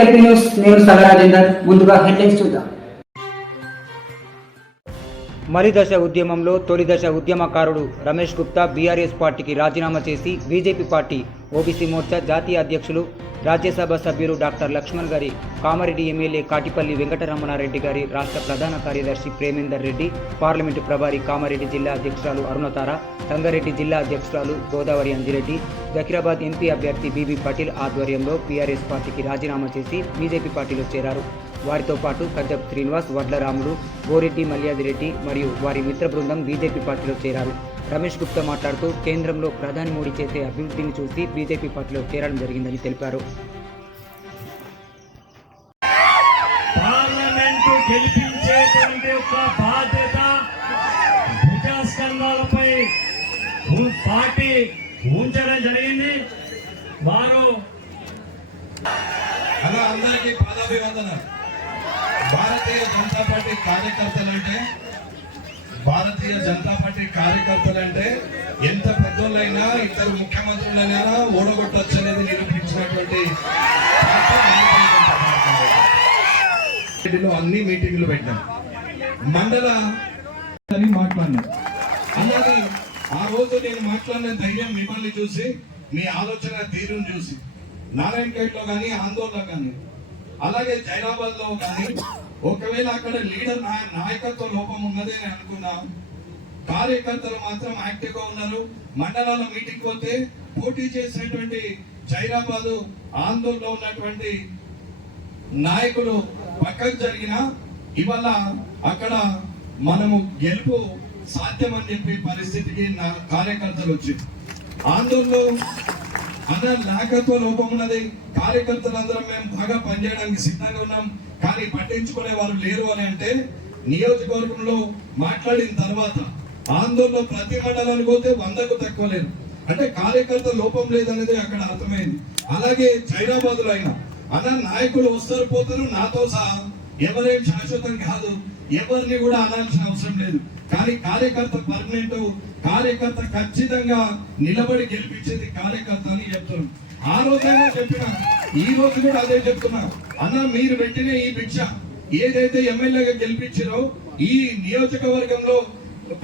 LP news. నేను సగరాజేందర్. ముందుగా headlines చూద్దాం. మరి దశ ఉద్యమంలో తొలి దశ ఉద్యమకారుడు రమేష్ గుప్తా బీఆర్ఎస్ పార్టీకి రాజీనామా చేసి బీజేపీ పార్టీ ఓబీసీ మోర్చా జాతీయ అధ్యక్షులు రాజ్యసభ సభ్యులు డాక్టర్ లక్ష్మణ్ గారి, కామారెడ్డి ఎమ్మెల్యే కాటిపల్లి వెంకటరమణారెడ్డి గారి, రాష్ట్ర ప్రధాన కార్యదర్శి ప్రేమేందర్ రెడ్డి, పార్లమెంటు ప్రభారి కామారెడ్డి జిల్లా అధ్యక్షురాలు అరుణతార, రంగారెడ్డి జిల్లా అధ్యక్షురాలు గోదావరి అంజిరెడ్డి, జకీరాబాద్ ఎంపీ అభ్యర్థి బీబీ పాటిల్ ఆధ్వర్యంలో బీఆర్ఎస్ పార్టీకి రాజీనామా చేసి బీజేపీ పార్టీలో చేరారు. వారితో పాటు కద్దప్ శ్రీనివాస్, వడ్లరాములు, గోరెడ్డి మల్యాదిరెడ్డి మరియు వారి మిత్ర బృందం బీజేపీ పార్టీలో చేరారు. రమేష్ గుప్తా మాట్లాడుతూ కేంద్రంలో ప్రధాని మోడీ చేసే అభివృద్ధిని చూసి బీజేపీ పార్టీలో చేరడం జరిగిందని తెలిపారు. పార్లమెంటు గెలిపించేటువంటి ఒక బాధ్యత భుజస్కంధాలపై పార్టీ ఉంచడం జరిగింది. వారు అలా అందరికీ పాదాభివందనాలు. భారతీయ జనతా పార్టీ కార్యకర్తలంటే ఎంత పెద్దోళ్ళైనా ఇద్దరు ముఖ్యమంత్రులైనా ఓడగొట్టొచ్చు అనేది నిరూపించినటువంటి అన్ని మీటింగ్లు పెట్టాం, మండల అని మాట్లాడినాం. అలాగే ఆ రోజు నేను మాట్లాడిన ధైర్యం మిమ్మల్ని చూసి, మీ ఆలోచన తీరును చూసి, నారాయణఖేడ్లో కానీ ఆందోళన కానీ, అలాగే జైరాబాద్ లో కానీ, ఒకవేళ అక్కడ లీడర్ నాయకత్వ లోపం ఉన్నదే అని అనుకున్నా, కార్యకర్తలు మాత్రం యాక్టివ్ గా ఉన్నారు. మండలాల మీటింగ్ పోతే పోటీ చేసినటువంటి జైరాబాద్ ఆందోళనలో ఉన్నటువంటి నాయకులు పక్కకు జరిగిన ఇవాళ అక్కడ మనము గెలుపు సాధ్యమని చెప్పి పరిస్థితికి కార్యకర్తలు వచ్చి ఆందోళనలో అన్న నాయకత్వ లోపం ఉన్నది. కార్యకర్తలందరం మేము బాగా పనిచేయడానికి సిద్ధంగా ఉన్నాం, కానీ పట్టించుకునే వారు లేరు అని అంటే నియోజకవర్గంలో మాట్లాడిన తర్వాత ఆందోళన ప్రతి మండలానికి పోతే 100కు తక్కువ లేదు. అంటే కార్యకర్త లోపం లేదనేది అక్కడ అర్థమైంది. అలాగే జైరాబాద్ లో అయినా అన్న నాయకులు వస్తారు పోతారు, నాతో సహా ఎవరేం శాశ్వతం కాదు, ఎవరిని కూడా అనాల్సిన అవసరం లేదు. కానీ కార్యకర్త పర్మనెంట్, కార్యకర్త ఖచ్చితంగా నిలబడి గెలిపించేది కార్యకర్త అని చెప్తున్నాం. ఆ రోజైనా చెప్పినా, ఈ రోజు కూడా అదే చెప్తున్నా. అన్న మీరు పెట్టిన ఈ భిక్ష ఏదైతే ఎమ్మెల్యేగా గెలిపించారో ఈ నియోజకవర్గంలో,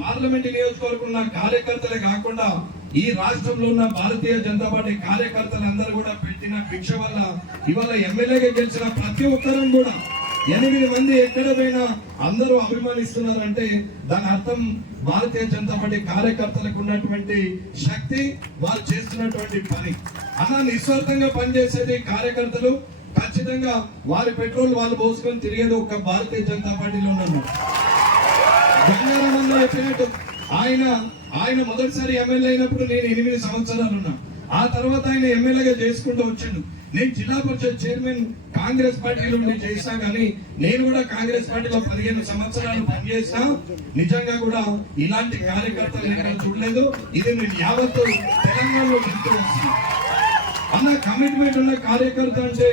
పార్లమెంట్ నియోజకవర్గం ఉన్న కార్యకర్తలే కాకుండా ఈ రాష్ట్రంలో ఉన్న భారతీయ జనతా పార్టీ కార్యకర్తలందరూ కూడా పెట్టిన భిక్ష వల్ల ఇవాళ ఎమ్మెల్యేగా గెలిచిన ప్రతి ఒక్కరం కూడా 8 మంది ఎక్కడ పోయినా అందరూ అభిమానిస్తున్నారంటే దాని అర్థం భారతీయ జనతా పార్టీ కార్యకర్తలకు ఉన్నటువంటి శక్తి, వారు చేస్తున్నటువంటి పని. అలా నిస్వార్థంగా పనిచేసేది కార్యకర్తలు. ఖచ్చితంగా వారి పెట్రోల్ వాళ్ళు పోసుకొని తిరిగేది ఒక భారతీయ జనతా పార్టీలో ఉన్నారు. గంగారామన్న చెప్పినట్టు ఆయన మొదటిసారి ఎమ్మెల్యే అయినప్పుడు నేను 8 సంవత్సరాలు ఉన్నా. ఆ తర్వాత ఆయన ఎమ్మెల్యేగా చేసుకుంటూ వచ్చాడు. నేను జిల్లా పరిషత్ చైర్మన్ కాంగ్రెస్ పార్టీలో చేసినా కానీ నేను కూడా కాంగ్రెస్ పార్టీలో 15 సంవత్సరాలు పనిచేసినా నిజంగా కూడా ఇలాంటి కార్యకర్తలు నేను చూడలేదు. ఇది నేను యావత్తు తెలంగాణలో చెప్తూ వస్తున్నా. అన్న కమిట్మెంట్ ఉన్న కార్యకర్త అంటే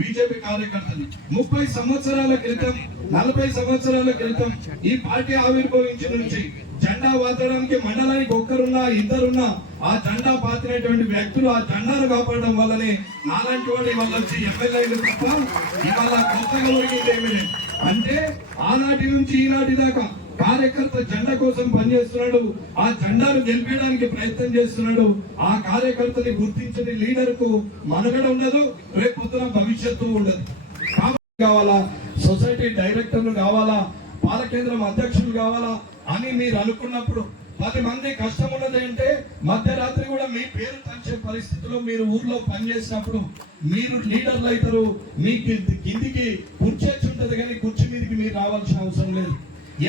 బీజేపీ కార్యకర్తలు 30 సంవత్సరాల క్రితం, 40 సంవత్సరాల క్రితం ఈ పార్టీ ఆవిర్భవించిన నుంచి జెండా పాతడానికి మండలానికి ఒక్కరున్నా ఇద్దరున్నా ఆ జెండా పాతినటువంటి వ్యక్తులు ఆ జెండాను కాపాడడం వల్లనే నాలాంటి వాడు ఇవాళ వచ్చి ఎమ్మెల్యేలు తప్ప ఇవాళ కొత్తగా ఒరిగింది ఏమీ లేదు. అంటే ఆనాటి నుంచి ఈనాటి దాకా కార్యకర్త జెండా కోసం పనిచేస్తున్నాడు, ఆ జెండాను గెలిపించడానికి ప్రయత్నం చేస్తున్నాడు. ఆ కార్యకర్తని గుర్తించని లీడర్ కు మనుగడ ఉండదు, రేపు పొద్దున భవిష్యత్తు ఉండదు. కావాలా, సొసైటీ డైరెక్టర్లు కావాలా, పాలకేంద్రం అధ్యక్షులు కావాలా అని మీరు అనుకున్నప్పుడు 10 మంది కష్టం ఉన్నది అంటే మధ్యరాత్రి కూడా మీ పేరు తలిచే పరిస్థితిలో మీరు ఊర్లో పనిచేసినప్పుడు మీరు లీడర్లు అవుతారు. మీకు కిందికి కుర్చీ ఉంటది కానీ కుర్చీ మీదకి మీరు రావాల్సిన అవసరం లేదు.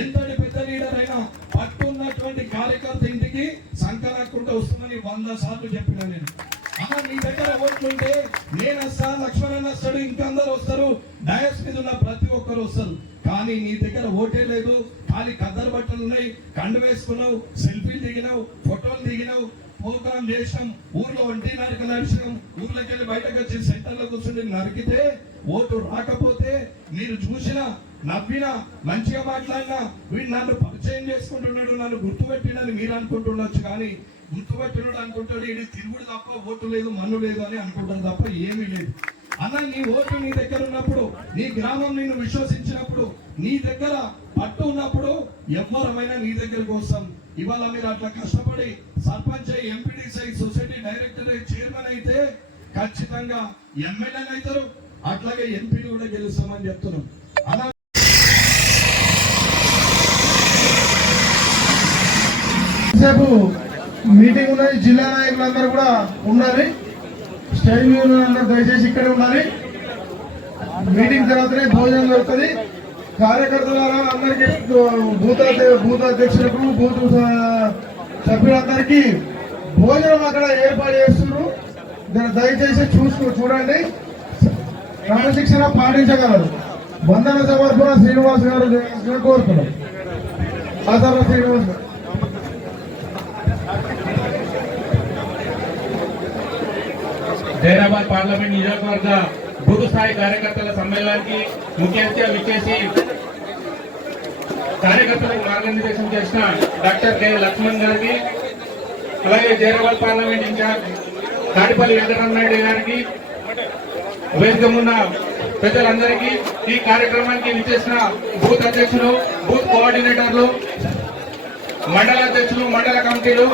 ఎంతటి పెద్ద లీడర్ అయినా పట్టున్నటువంటి కార్యకర్త ఇంటికి సంకలక్కుంటూ వస్తుందని 100 సార్లు చెప్పినా నేను. అలా నీ దగ్గర ఓట్లుంటే నేను వస్తా, లక్ష్మణ్ వస్తాడు, ఇంకా అందరు వస్తారు, డయస్ మీద ఉన్న ప్రతి ఒక్కరు వస్తారు. కానీ నీ దగ్గర ఓటే లేదు, ఖాళీ కద్దరు బట్టలు ఉన్నాయి, కండు వేసుకున్నావు, సెల్ఫీలు దిగినావు, ఫోటోలు దిగినావు, ప్రోగ్రాం చేసినాం, ఊర్లో ఒంటి నరక నడిచినాం, ఊర్లోకి వెళ్ళి బయటకు వచ్చి సెంటర్లో కూర్చుని నరికితే ఓటు రాకపోతే మీరు చూసినా, నవ్వినా, మంచిగా మాట్లాడినా వీడు నన్ను పరిచయం చేసుకుంటున్నాడు, నన్ను గుర్తుపెట్టినని మీరు అనుకుంటుండొచ్చు. కానీ గుర్తుపెట్టినాడు అనుకుంటాడు ఇది తిరుగుడు తప్ప ఓటు లేదు, మన్ను లేదు అని అనుకుంటారు తప్ప ఏమీ లేదు. అన్న నీ ఓటు నీ దగ్గర ఉన్నప్పుడు, నీ గ్రామం నిన్ను విశ్వసించినప్పుడు, నీ దగ్గర పట్టు ఉన్నప్పుడు ఎవరమైనా నీ దగ్గరకు వస్తాం. ఇవాళ మీరు అట్లా కష్టపడి సర్పంచ్ అయి, ఎంపీడీసీ అయి, సొసైటీ డైరెక్టర్ అయి, చైర్మన్ అయితే ఖచ్చితంగా ఎమ్మెల్యేలు అవుతారు, అట్లాగే ఎంపీలు కూడా గెలుస్తామని చెప్తున్నాం. అలా సేపు మీటింగ్ ఉన్నది. జిల్లా నాయకులందరూ కూడా ఉండాలి. స్టేజ్ మీద అందరూ దయచేసి ఇక్కడే ఉండాలి. మీటింగ్ తర్వాతనే భోజనం దొరుకుతుంది. కార్యకర్తల అందరికీ, బూత్ అధ్యక్షులకు, బూత్ సభ్యులందరికీ భోజనం అక్కడ ఏర్పాటు చేస్తున్నారు. దయచేసి చూడండి, క్రమశిక్షణ పాటించగలరు. వందన సమర్పణ శ్రీనివాస్ గారు కోరుతున్నాం. ఆధార శ్రీనివాస్ గారు. జైరాబాద్ పార్లమెంట్ నియోజకవర్గ బూత్ స్థాయి కార్యకర్తల సమ్మేళనానికి ముఖ్య అతిథిగా విచ్చేసి కార్యకర్తలకు మార్గనిర్దేశం చేసిన డాక్టర్ కె లక్ష్మణ్ గారికి, అలాగే జైరాబాద్ పార్లమెంట్ ఇన్ఛార్జ్ తాడిపల్లి వెంకటరమణారెడ్డి గారికి, వేదిక ఉన్న ప్రజలందరికీ, ఈ కార్యక్రమానికి విచ్చేసిన బూత్ అధ్యక్షులు, బూత్ కోఆర్డినేటర్లు, మండల అధ్యక్షులు, మండల కమిటీలు,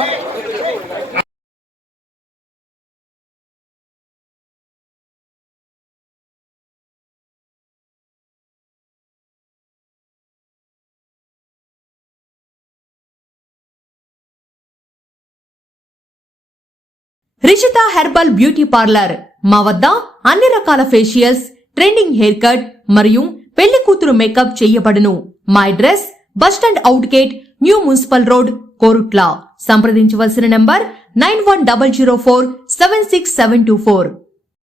రిషిత హెర్బల్ బ్యూటీ పార్లర్. మా వద్ద అన్ని రకాల ఫేషియల్స్, ట్రెండింగ్ హెయిర్ కట్ మరియు పెళ్లి కూతురు మేకప్ చేయబడును. మా address bus stand out gate, new municipal road, Korutla. సంప్రదించవలసిన నంబర్ 9100476724.